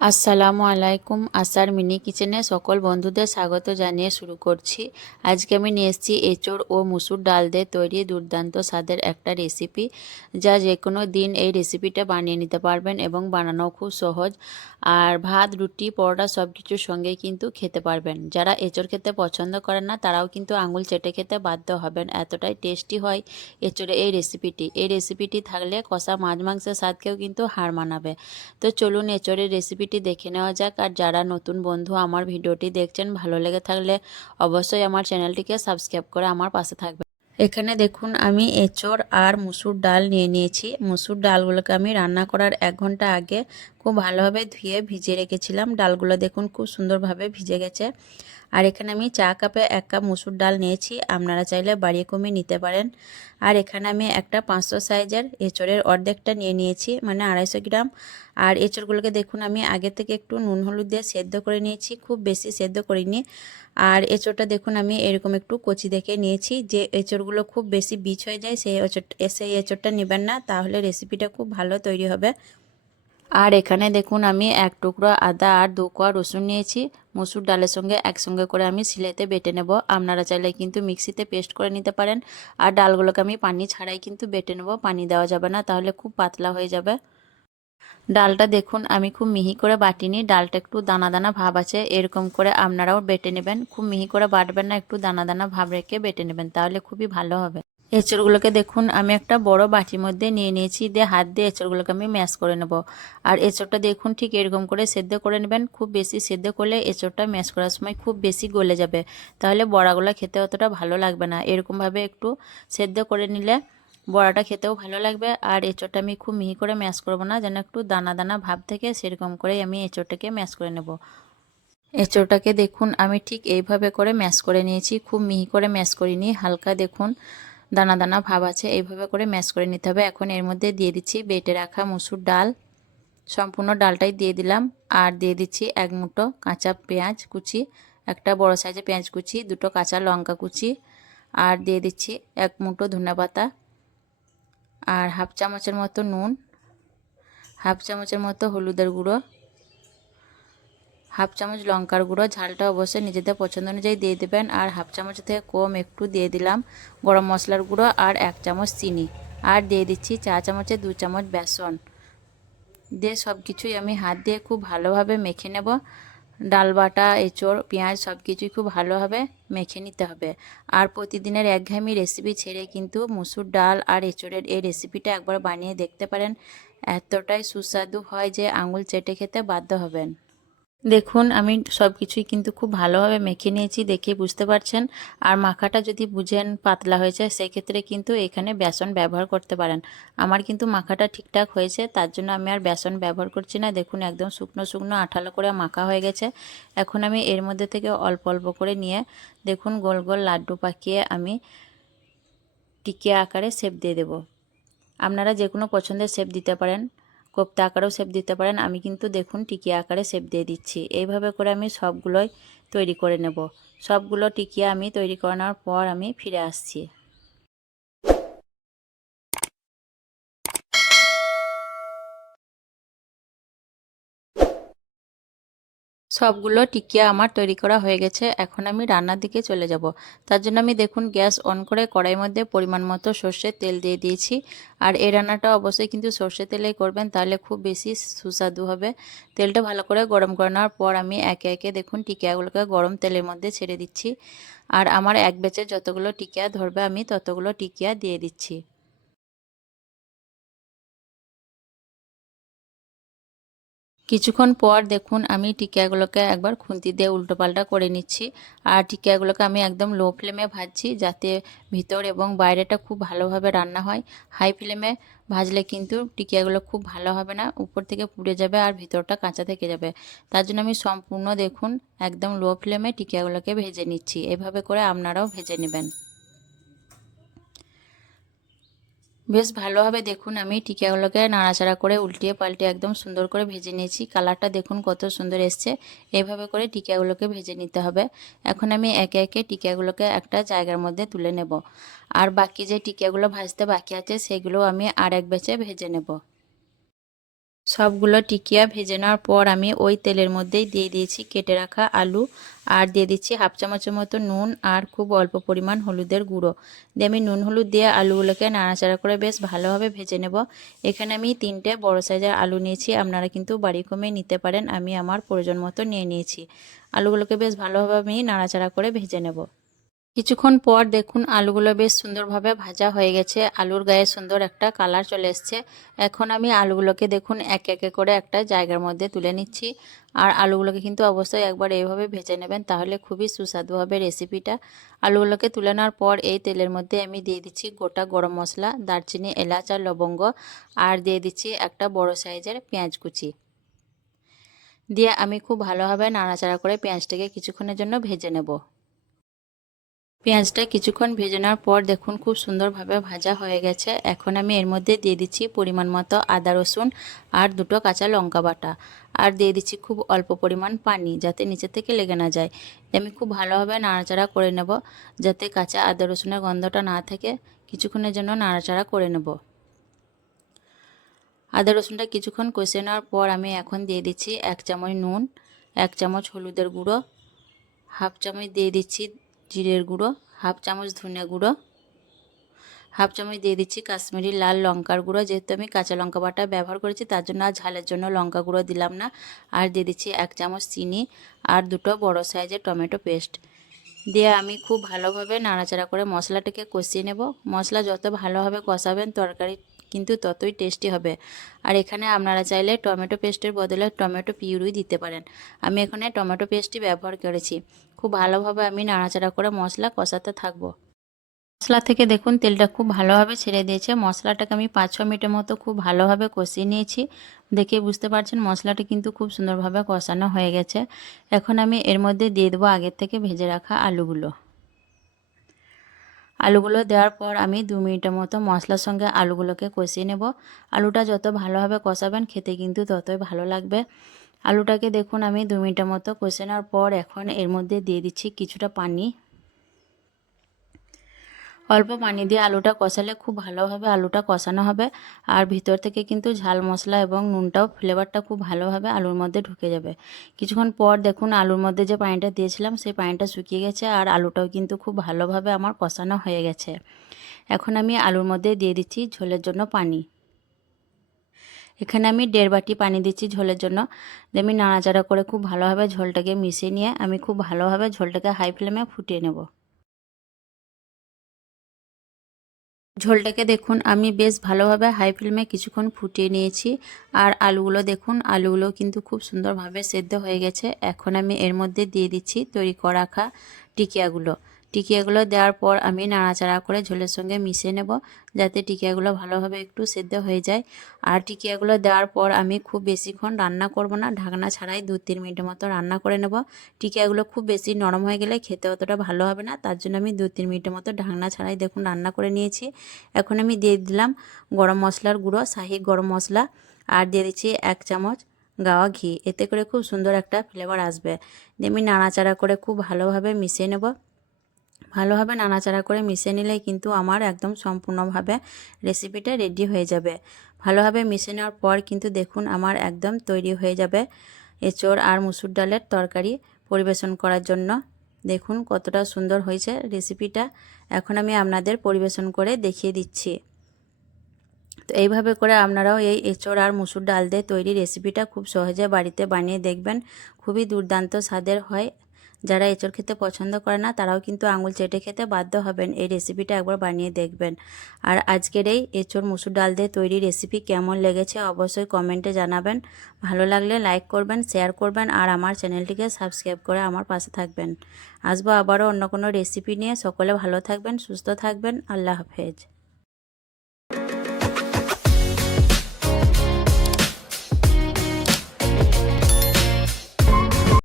আসসালামু আলাইকুম। আসার মিনি কিচেনে সকল বন্ধুদের স্বাগত জানিয়ে শুরু করছি। আজকে আমি নিয়ে এসেছি এঁচোড় ও মুসুর ডাল দিয়ে তৈরি দুর্দান্ত স্বাদের একটা রেসিপি, যা যে কোনো দিন এই রেসিপিটা বানিয়ে নিতে পারবেন এবং বানানো খুব সহজ। আর ভাত, রুটি, পরোটা সব কিছুর সঙ্গেই কিন্তু খেতে পারবেন। যারা এঁচোড় খেতে পছন্দ করেন না তারাও কিন্তু আঙুল চেটে খেতে বাধ্য হবেন, এতটাই টেস্টি হয় এঁচোড়ে এই রেসিপিটি। এই রেসিপিটি থাকলে কষা মাছ মাংসের স্বাদকেও কিন্তু হার মানাবে। তো চলুন এঁচোড়ের রেসিপিটি দেখে নেওয়া যাক। আর যারা নতুন বন্ধু আমার ভিডিওটি দেখছেন, ভালো লেগে থাকলে অবশ্যই আমার চ্যানেলটিকে সাবস্ক্রাইব করে আমার পাশে থাকবেন। এখানে দেখুন আমি এঁচোড় আর মুসুর ডাল নিয়ে নিয়েছি। মুসুর ডালগুলোকে আমি রান্না করার 1 ঘন্টা আগে খুব ভালোভাবে ধুয়ে ভিজিয়ে রেখেছিলাম। ডালগুলো দেখুন খুব সুন্দরভাবে ভিজে গেছে। আর এখানে আমি চা কাপে 1 কাপ মুসুর ডাল নিয়েছি, আপনারা চাইলে বাড়িয়ে কমিয়ে নিতে পারেন। আর এখানে আমি একটা 500 সাইজের এঁচোড়ের অর্ধেকটা নিয়ে নিয়েছি, মানে 250 গ্রাম। আর এঁচোড়গুলোকে দেখুন আমি আগে থেকে একটু নুন হলুদ দিয়ে সেদ্ধ করে নিয়েছি, খুব বেশি সেদ্ধ করিনি। আর এঁচোড়টা দেখুন আমি এরকম একটু কচি দেখে নিয়েছি। যে এঁচোড়গুলো খুব বেশি বীজ হয়ে যায় সেই এঁচোড়টা নেবেন না, তাহলে রেসিপিটা খুব ভালো তৈরি হবে। আর এখানে দেখুন আমি 1 টুকরো আদা আর 2 কোয়া রসুন নিয়েছি। মসুর ডালের সঙ্গে একসঙ্গে করে আমি শিলেতে বেটে নেব। আপনারা চাইলে কিন্তু মিক্সিতে পেস্ট করে নিতে পারেন। আর ডালগুলোকে আমি পানি ছাড়াই কিন্তু বেটে নেব, পানি দেওয়া যাবে না, তাহলে খুব পাতলা হয়ে যাবে। ডালটা দেখুন আমি খুব মিহি করে বাটিনি, ডালটা একটু দানা দানা ভাব আছে, এরকম করে আপনারাও বেটে নেবেন। খুব মিহি করে বাটবেন না, একটু দানা দানা ভাব রেখে বেটে নেবেন, তাহলে খুবই ভালো হবে। এঁচড়গুলোকে দেখুন আমি একটা বড় বাটির মধ্যে নিয়ে নিয়েছি, দিয়ে হাত দিয়ে এঁচড়গুলোকে আমি ম্যাশ করে নেব। আর এঁচড়টা দেখুন ঠিক এরকম করে সেদ্ধ করে নেবেন। খুব বেশি সেদ্ধ করলে এঁচড়টা ম্যাশ করার সময় খুব বেশি গলে যাবে, তাহলে বড়াগুলো খেতে অতটা ভালো লাগবে না। এরকমভাবে একটু সেদ্ধ করে নিলে বড়াটা খেতেও ভালো লাগবে। আর এঁচড়টা আমি খুব মিহি করে ম্যাশ করব না, যেন একটু দানা দানা ভাব থেকে, সেরকম করেই আমি এঁচড়টাকে ম্যাশ করে নেব। এঁচড়টাকে দেখুন আমি ঠিক এইভাবে করে ম্যাশ করে নিয়েছি, খুব মিহি করে ম্যাশ করিনি, হালকা দেখুন দানা দানা ভাব আছে, এইভাবে করে ম্যাশ করে নিতে হবে। এখন এর মধ্যে দিয়ে দিচ্ছি বেটে রাখা মুসুর ডাল, সম্পূর্ণ ডালটাই দিয়ে দিলাম। আর দিয়ে দিচ্ছি 1 মুঠো কাঁচা পেঁয়াজ কুচি, একটা বড় সাইজের পেঁয়াজ কুচি, 2টো কাঁচা লঙ্কা কুচি, আর দিয়ে দিচ্ছি 1 মুঠো ধনেপাতা, আর হাফ চামচের মতো নুন, হাফ চামচের মতো হলুদের গুঁড়ো, হাফ চামচ লঙ্কার গুঁড়ো, ঝালটা অবশ্যই নিজেদের পছন্দ অনুযায়ী দিয়ে দেবেন। আর হাফ চামচ থেকে কম একটু দিয়ে দিলাম গরম মশলার গুঁড়ো, আর 1 চামচ চিনি, আর দিয়ে দিচ্ছি চা চামচে 2 চামচ বেসন দিয়ে সব কিছুই আমি হাত দিয়ে খুব ভালোভাবে মেখে নেব। ডাল বাটা, এঁচোড়, পেঁয়াজ সব কিছুই খুব ভালোভাবে মেখে নিতে হবে। আর প্রতিদিনের একঘেয়েমি রেসিপি ছেড়ে কিন্তু মুসুর ডাল আর এঁচোড়ের এই রেসিপিটা একবার বানিয়ে দেখতে পারেন, এতটাই সুস্বাদু হয় যে আঙুল চেটে খেতে বাধ্য হবেন। দেখুন আমি সব কিছুই কিন্তু খুব ভালোভাবে মেখে নিয়েছি, দেখে বুঝতে পারছেন। আর মাখাটা যদি বুঝেন পাতলা হয়েছে, সেক্ষেত্রে কিন্তু এখানে বেসন ব্যবহার করতে পারেন। আমার কিন্তু মাখাটা ঠিকঠাক হয়েছে, তার জন্য আমি আর বেসন ব্যবহার করছি না। দেখুন একদম শুকনো শুকনো আঠালো করে মাখা হয়ে গেছে। এখন আমি এর মধ্যে থেকে অল্প অল্প করে নিয়ে দেখুন গোল গোল লাড্ডু পাকিয়ে আমি টিকিয়া আকারে শেপ দিয়ে দেব। আপনারা যে কোনো পছন্দের শেপ দিতে পারেন, কোপ্তা আকারেও শেপ দিতে পারেন। আমি কিন্তু দেখুন টিকিয়া আকারে শেপ দিয়ে দিচ্ছি। এইভাবে করে আমি সবগুলোই তৈরি করে নেব। সবগুলো টিকিয়া আমি তৈরি করানোর পর আমি ফিরে আসছি। সবগুলো টিকিয়া আমার তৈরি করা হয়ে গেছে। এখন আমি রান্নার দিকে চলে যাব। তার জন্য আমি দেখুন গ্যাস অন করে কড়াইয়ের মধ্যে পরিমাণ মতো সর্ষের তেল দিয়ে দিয়েছি। আর এই রান্নাটা অবশ্যই কিন্তু সর্ষের তেলেই করবেন, তাহলে খুব বেশি সুস্বাদু হবে। তেলটা ভালো করে গরম করে নেওয়ার পর আমি একে একে দেখুন টিকিয়াগুলোকে গরম তেলের মধ্যে ছেড়ে দিচ্ছি। আর আমার এক ব্যাচে যতগুলো টিকিয়া ধরবে আমি ততগুলো টিকিয়া দিয়ে দিচ্ছি। কিছুক্ষণ পর দেখুন আমি টিকিয়াগুলোকে একবার খুন্তি দিয়ে উল্টোপাল্টা করে নিচ্ছি। আর টিকিয়াগুলোকে আমি একদম লো ফ্লেমে ভাজছি, যাতে ভিতর এবং বাইরেটা খুব ভালোভাবে রান্না হয়। হাই ফ্লেমে ভাজলে কিন্তু টিকিয়াগুলো খুব ভালো হবে না, উপর থেকে পুড়ে যাবে আর ভিতরটা কাঁচা থেকে যাবে। তার জন্য আমি সম্পূর্ণ দেখুন একদম লো ফ্লেমে টিকিয়াগুলোকে ভেজে নিচ্ছি। এভাবে করে আপনারাও ভেজে নেবেন। বেশ ভালোভাবে দেখুন আমি টিকিয়াগুলোকে নাড়াচাড়া করে উল্টিয়ে পাল্টে একদম সুন্দর করে ভেজে নিয়েছি। কালারটা দেখুন কত সুন্দর এসছে। এইভাবে করে টিকিয়াগুলোকে ভেজে নিতে হবে। এখন আমি একে একে টিকিয়াগুলোকে একটা জায়গার মধ্যে তুলে নেব। আর বাকি যে টিকিয়াগুলো ভাজতে বাকি আছে সেগুলো আমি আর এক ব্যাচে ভেজে নেব। সবগুলো টিকিয়া ভেজে নেওয়ার পর আমি ওই তেলের মধ্যেই দিয়ে দিয়েছি কেটে রাখা আলু, আর দিয়ে দিচ্ছি হাফ চামচের মতো নুন আর খুব অল্প পরিমাণ হলুদের গুঁড়ো দিয়ে আমি নুন হলুদ দিয়ে আলুগুলোকে নাড়াচাড়া করে বেশ ভালোভাবে ভেজে নেব। এখানে আমি 3টে বড় সাইজের আলু নিয়েছি, আপনারা কিন্তু বাড়ি কমে নিতে পারেন। আমি আমার প্রয়োজন মতো নিয়ে নিয়েছি। আলুগুলোকে বেশ ভালোভাবে আমি নাড়াচাড়া করে ভেজে নেব। কিছুক্ষণ পর দেখুন আলুগুলো বেশ সুন্দরভাবে ভাজা হয়ে গেছে, আলুর গায়ে সুন্দর একটা কালার চলে এসছে। এখন আমি আলুগুলোকে দেখুন একে একে করে একটা জায়গার মধ্যে তুলে নিচ্ছি। আর আলুগুলোকে কিন্তু অবশ্যই একবার এইভাবে ভেজে নেবেন, তাহলে খুবই সুস্বাদু হবে রেসিপিটা। আলুগুলোকে তুলে নেওয়ার পর এই তেলের মধ্যে আমি দিয়ে দিচ্ছি গোটা গরম মশলা, দারচিনি, এলাচ আর লবঙ্গ, আর দিয়ে দিচ্ছি একটা বড় সাইজের পেঁয়াজ কুচি দিয়ে আমি খুব ভালোভাবে নাড়াচাড়া করে পেঁয়াজটাকে কিছুক্ষণের জন্য ভেজে নেব। পেঁয়াজটা কিছুক্ষণ ভেজে নেওয়ার পর দেখুন খুব সুন্দরভাবে ভাজা হয়ে গেছে। এখন আমি এর মধ্যে দিয়ে দিচ্ছি পরিমাণ মতো আদা রসুন আর 2টো কাঁচা লঙ্কা বাটা, আর দিয়ে দিচ্ছি খুব অল্প পরিমাণ পানি যাতে নিচে থেকে লেগে না যায়। আমি খুব ভালোভাবে নাড়াচাড়া করে নেব যাতে কাঁচা আদা রসুনের গন্ধটা না থাকে। কিছুক্ষণের জন্য নাড়াচাড়া করে নেব। আদা রসুনটা কিছুক্ষণ কষিয়ে নেওয়ার পর আমি এখন দিয়ে দিচ্ছি 1 চামচ নুন, 1 চামচ হলুদের গুঁড়ো, হাফ চামচ দিয়ে দিচ্ছি জিরের গুঁড়ো, হাফ চামচ ধনে গুঁড়ো, হাফ চামচ দিয়ে দিচ্ছি কাশ্মীরি লাল লঙ্কার গুঁড়ো। যেহেতু আমি কাঁচা লঙ্কা বাটা ব্যবহার করেছি তার জন্য আর ঝালের জন্য লঙ্কা গুঁড়ো দিলাম না। আর দিয়ে দিচ্ছি 1 চামচ চিনি আর 2টো বড় সাইজের টমেটো পেস্ট দিয়ে আমি খুব ভালোভাবে নাড়াচাড়া করে মশলাটাকে কষিয়ে নেব। মশলা যত ভালোভাবে কষাবেন তরকারি কিন্তু ততই টেস্টি হবে। আর এখানে আপনারা চাইলে টমেটো পেস্টের বদলে টমেটো পিউরি দিতে পারেন। আমি এখানে টমেটো পেস্টই ব্যবহার করেছি। খুব ভালোভাবে আমি নাড়াচাড়া করে মশলা কষাতে থাকবো। মশলা থেকে দেখুন তেলটা খুব ভালোভাবে ছেড়ে দিয়েছে। মশলাটাকে আমি 5-6 মিনিটের মতো খুব ভালোভাবে কষিয়ে নিয়েছি। দেখে বুঝতে পারছেন মশলাটা কিন্তু খুব সুন্দরভাবে কষানো হয়ে গেছে। এখন আমি এর মধ্যে দিয়ে দেবো আগের থেকে ভেজে রাখা আলুগুলো। আলুগুলো দেওয়ার পর আমি 2 মিনিটের মতো মশলার সঙ্গে আলুগুলোকে কষিয়ে নেব। আলুটা যত ভালোভাবে কষাবেন খেতে কিন্তু ততই ভালো লাগবে। আলুটাকে দেখুন আমি 2 মিনিটের মতো কষে নেওয়ার পর এখন এর মধ্যে দিয়ে দিচ্ছি কিছুটা পানি। অল্প পানি দিয়ে আলুটা কষালে খুব ভালোভাবে আলুটা কষানো হবে, আর ভিতর থেকে কিন্তু ঝাল মশলা এবং নুনটাও ফ্লেভারটা খুব ভালোভাবে আলুর মধ্যে ঢুকে যাবে। কিছুক্ষণ পর দেখুন আলুর মধ্যে যে পানিটা দিয়েছিলাম সেই পানিটা শুকিয়ে গেছে, আর আলুটাও কিন্তু খুব ভালোভাবে আমার কষানো হয়ে গেছে। এখন আমি আলুর মধ্যে দিয়ে দিচ্ছি ঝোলের জন্য পানি। এখানে আমি 1.5 বাটি পানি দিচ্ছি ঝোলের জন্য। আমি নাড়াচাড়া করে খুব ভালোভাবে ঝোলটাকে মিশিয়ে নিয়ে আমি খুব ভালোভাবে ঝোলটাকে হাই ফ্লেমে ফুটিয়ে নেব। ঝোলটাকে দেখুন আমি বেশ ভালোভাবে হাই ফ্লেমে কিছুক্ষণ ফুটিয়ে নিয়েছি। আর আলুগুলো দেখুন আলুগুলো কিন্তু খুব সুন্দরভাবে সেদ্ধ হয়ে গেছে। এখন আমি এর মধ্যে দিয়ে দিচ্ছি তৈরি করে রাখা টিকিয়াগুলো দেওয়ার পর আমি নাড়াচাড়া করে ঝোলের সঙ্গে মিশিয়ে নেব যাতে টিকিয়াগুলো ভালোভাবে একটু সেদ্ধ হয়ে যায়। আর টিকিয়াগুলো দেওয়ার পর আমি খুব বেশিক্ষণ রান্না করব না, ঢাকনা ছাড়াই 2-3 মিনিটের মতো রান্না করে নেব। টিকিয়াগুলো খুব বেশি নরম হয়ে গেলে খেতে অতটা ভালো হবে না, তার জন্য আমি 2-3 মিনিটের মতো ঢাকনা ছাড়াই দেখুন রান্না করে নিয়েছি। এখন আমি দিয়ে দিলাম গরম মশলার গুঁড়ো, শাহি গরম মশলা, আর দিয়ে দিচ্ছি 1 চামচ গাওয়া ঘি। এতে করে খুব সুন্দর একটা ফ্লেভার আসবে। দিয়ে আমি নাড়াচাড়া করে খুব ভালোভাবে মিশিয়ে নেব। ভালোভাবে নাড়াচাড়া করে মিশিয়ে নিলেই কিন্তু আমার একদম সম্পূর্ণভাবে রেসিপিটা রেডি হয়ে যাবে। ভালোভাবে মিশিয়ে নেওয়ার পর কিন্তু দেখুন আমার একদম তৈরি হয়ে যাবে এঁচোড় আর মুসুর ডালের তরকারি পরিবেশন করার জন্য। দেখুন কতটা সুন্দর হয়েছে রেসিপিটা। এখন আমি আপনাদের পরিবেশন করে দেখিয়ে দিচ্ছি। তো এইভাবে করে আপনারাও এই এঁচোড় আর মুসুর ডাল দিয়ে তৈরি রেসিপিটা খুব সহজে বাড়িতে বানিয়ে দেখবেন। খুবই দুর্দান্ত স্বাদের হয়। যারা এঁচোড় খেতে পছন্দ করে না তারাও কিন্তু আঙুল চেটে খেতে বাধ্য হবেন। এই রেসিপিটা একবার বানিয়ে দেখবেন। আর আজকের এই এঁচোড় মুসুর ডাল দিয়ে তৈরি রেসিপি কেমন লেগেছে অবশ্যই কমেন্টে জানাবেন। ভালো লাগলে লাইক করবেন, শেয়ার করবেন, আর আমার চ্যানেলটিকে সাবস্ক্রাইব করে আমার পাশে থাকবেন। আসবো আবারও অন্য কোনো রেসিপি নিয়ে। সকলে ভালো থাকবেন, সুস্থ থাকবেন। আল্লাহ হাফেজ।